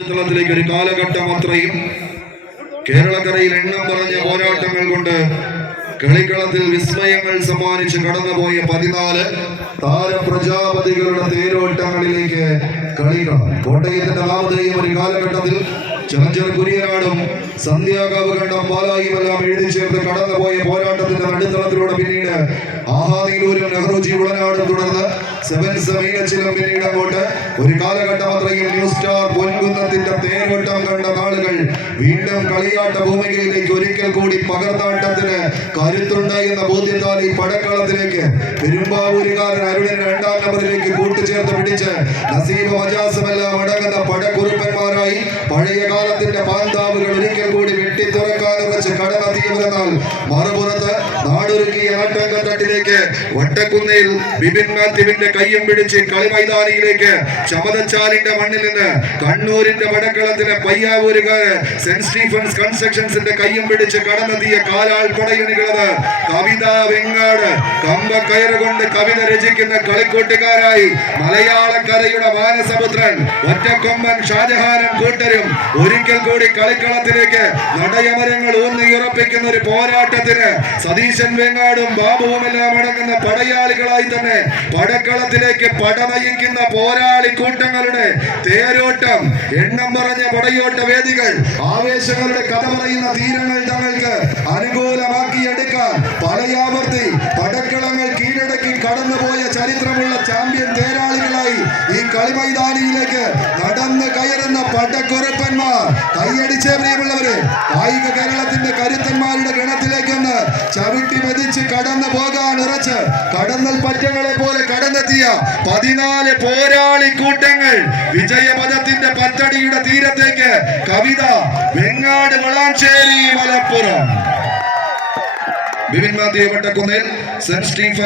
ത്തിലേക്ക് ഒരു കാലഘട്ടം അത്രയും കേരളക്കരയിൽ എണ്ണം പറഞ്ഞ പോരാട്ടങ്ങൾ കൊണ്ട് കളിക്കളത്തിൽ വിസ്മയങ്ങൾ സമ്മാനിച്ച് കടന്നുപോയ 14 താരപ്രജാപതികളുടെ തേരോട്ടങ്ങളിലേക്ക് കളിക്കണം. കോട്ടയത്തിന്റെ നാമധേയം ഒരു കാലഘട്ടത്തിൽ ചലഞ്ചർ കുര്യനാടും സന്ധ്യാകാവ് കണ്ടം പാലായുമെല്ലാം എഴുതി ചേർത്ത് കടന്നുപോയ പോരാട്ടത്തിന്റെ നടുത്തളത്തിലൂടെ പിന്നീട് ആഹാദിയിലൂരും നെഹ്റുജി ഉളനാടും തുടർന്ന് സെവൻസ് മീനച്ചിലും പിന്നീട് അങ്ങോട്ട് ഒരു കാലഘട്ടം അത്രയും ന്യൂ സ്റ്റാർ പൊൻകുന്നത്തിന്റെ തേരോട്ടം കണ്ട നാളുകൾ വീണ്ടും കളിയാട്ട ഭൂമികയിലേക്ക് ഒരിക്കൽ കൂടി പകർന്നാട്ടത്തിന് കരുത്തുണ്ട് എന്ന ബോധ്യത്താൽ ഈ പടക്കളത്തിലേക്ക് പെരുമ്പാവൂരുകാരൻ അരുണൻ 2ാം നമ്പറിലേക്ക് കൂട്ടുചേർത്ത് പിടിച്ച് നസീബ് മജാസുമെല്ലാം അടങ്ങുന്ന പടക്കുറുപ്പന്മാരായി പഴയ കാലത്തിന്റെ പാന്താവുകൾ ഒരിക്കൽ കൂടി വെട്ടി തുറക്കാനും വെച്ച് കടന്നെത്തിയവരെന്നാൽ മറുപുറത്ത് നാടൊരുക്കിയ ആട്ടങ്കത്തട്ടിലേക്ക് വട്ടക്കുന്നേൽ ബിപിൻ മാത്യുവിന്റെ കയ്യും പിടിച്ച് കളിമൈതാനിയിലേക്ക് ചമതച്ചാലിന്റെ മണ്ണിൽ നിന്ന് കണ്ണൂരിന്റെ വടക്കളത്തിന് പയ്യാവൂരുകാര് സെന്റ് സ്റ്റീഫൻസ് കൺസ്ട്രക്ഷൻസിന്റെ കയ്യും പിടിച്ച് കടന്നെത്തിയ കാലാൾ കൊടയണികളത് കവിത വെങ്ങാട് കമ്പക്കയറ് കൊണ്ട് കവിത രചിക്കുന്ന കളിക്കൂട്ടുകാരായി മലയാളക്കരയുടെ മാനസപുത്രൻ ഒറ്റക്കൊമ്പൻ ഷാജഹാനും കൂട്ടരും ഒരിക്കൽ കൂടി കളിക്കളത്തിലേക്ക് നടയമരങ്ങൾ ഊന്നിയുറപ്പിക്കുന്ന ഒരു പോരാട്ടത്തിന് സതീശൻ വെങ്ങാടും ബാബുവുമെല്ലാം അടങ്ങുന്ന പടയാളികളായി തന്നെ പടക്കളത്തിലേക്ക് പടനയിക്കുന്ന പോരാളി കൂട്ടങ്ങളുടെ തേരോട്ടം, എണ്ണം പറഞ്ഞ പടയോട്ട വേദികൾ, ആവേശങ്ങളുടെ കഥ പറയുന്ന തീരങ്ങൾ തങ്ങൾക്ക് അനുകൂലമാക്കിയെടുക്കാൻ പലയാവർത്തി പടക്കളങ്ങൾ കീഴടക്കി കടന്നുപോയ ചരിത്രമുള്ള ചാമ്പ്യൻ തേരാളികളായി ഈ കളിമൈതാനിയിലേക്ക് നടന്ന് കയറുന്ന പടക്കുറപ്പന്മാർ കൈയടിച്ചേ പ്രിയമുള്ളവര്. കായിക കേരളത്തിന്റെ കരുത്തന്മാരുടെ ഗണത്തിലേക്കൊന്ന് ചവിട്ടി മെതിച്ച് കടന്നു പോകാൻ ഉറച്ച് കടന്നൽ പറ്റങ്ങളെ പോലെ കടന്നെത്തിയ 14 പോരാളി കൂട്ടങ്ങൾ വിജയപഥത്തിന്റെ പത്തടിയുടെ തീരത്തേക്ക് Kavitha Vengad Valanchery Malappuram. Bipin Mathew Vattakkunnel Saint Stephen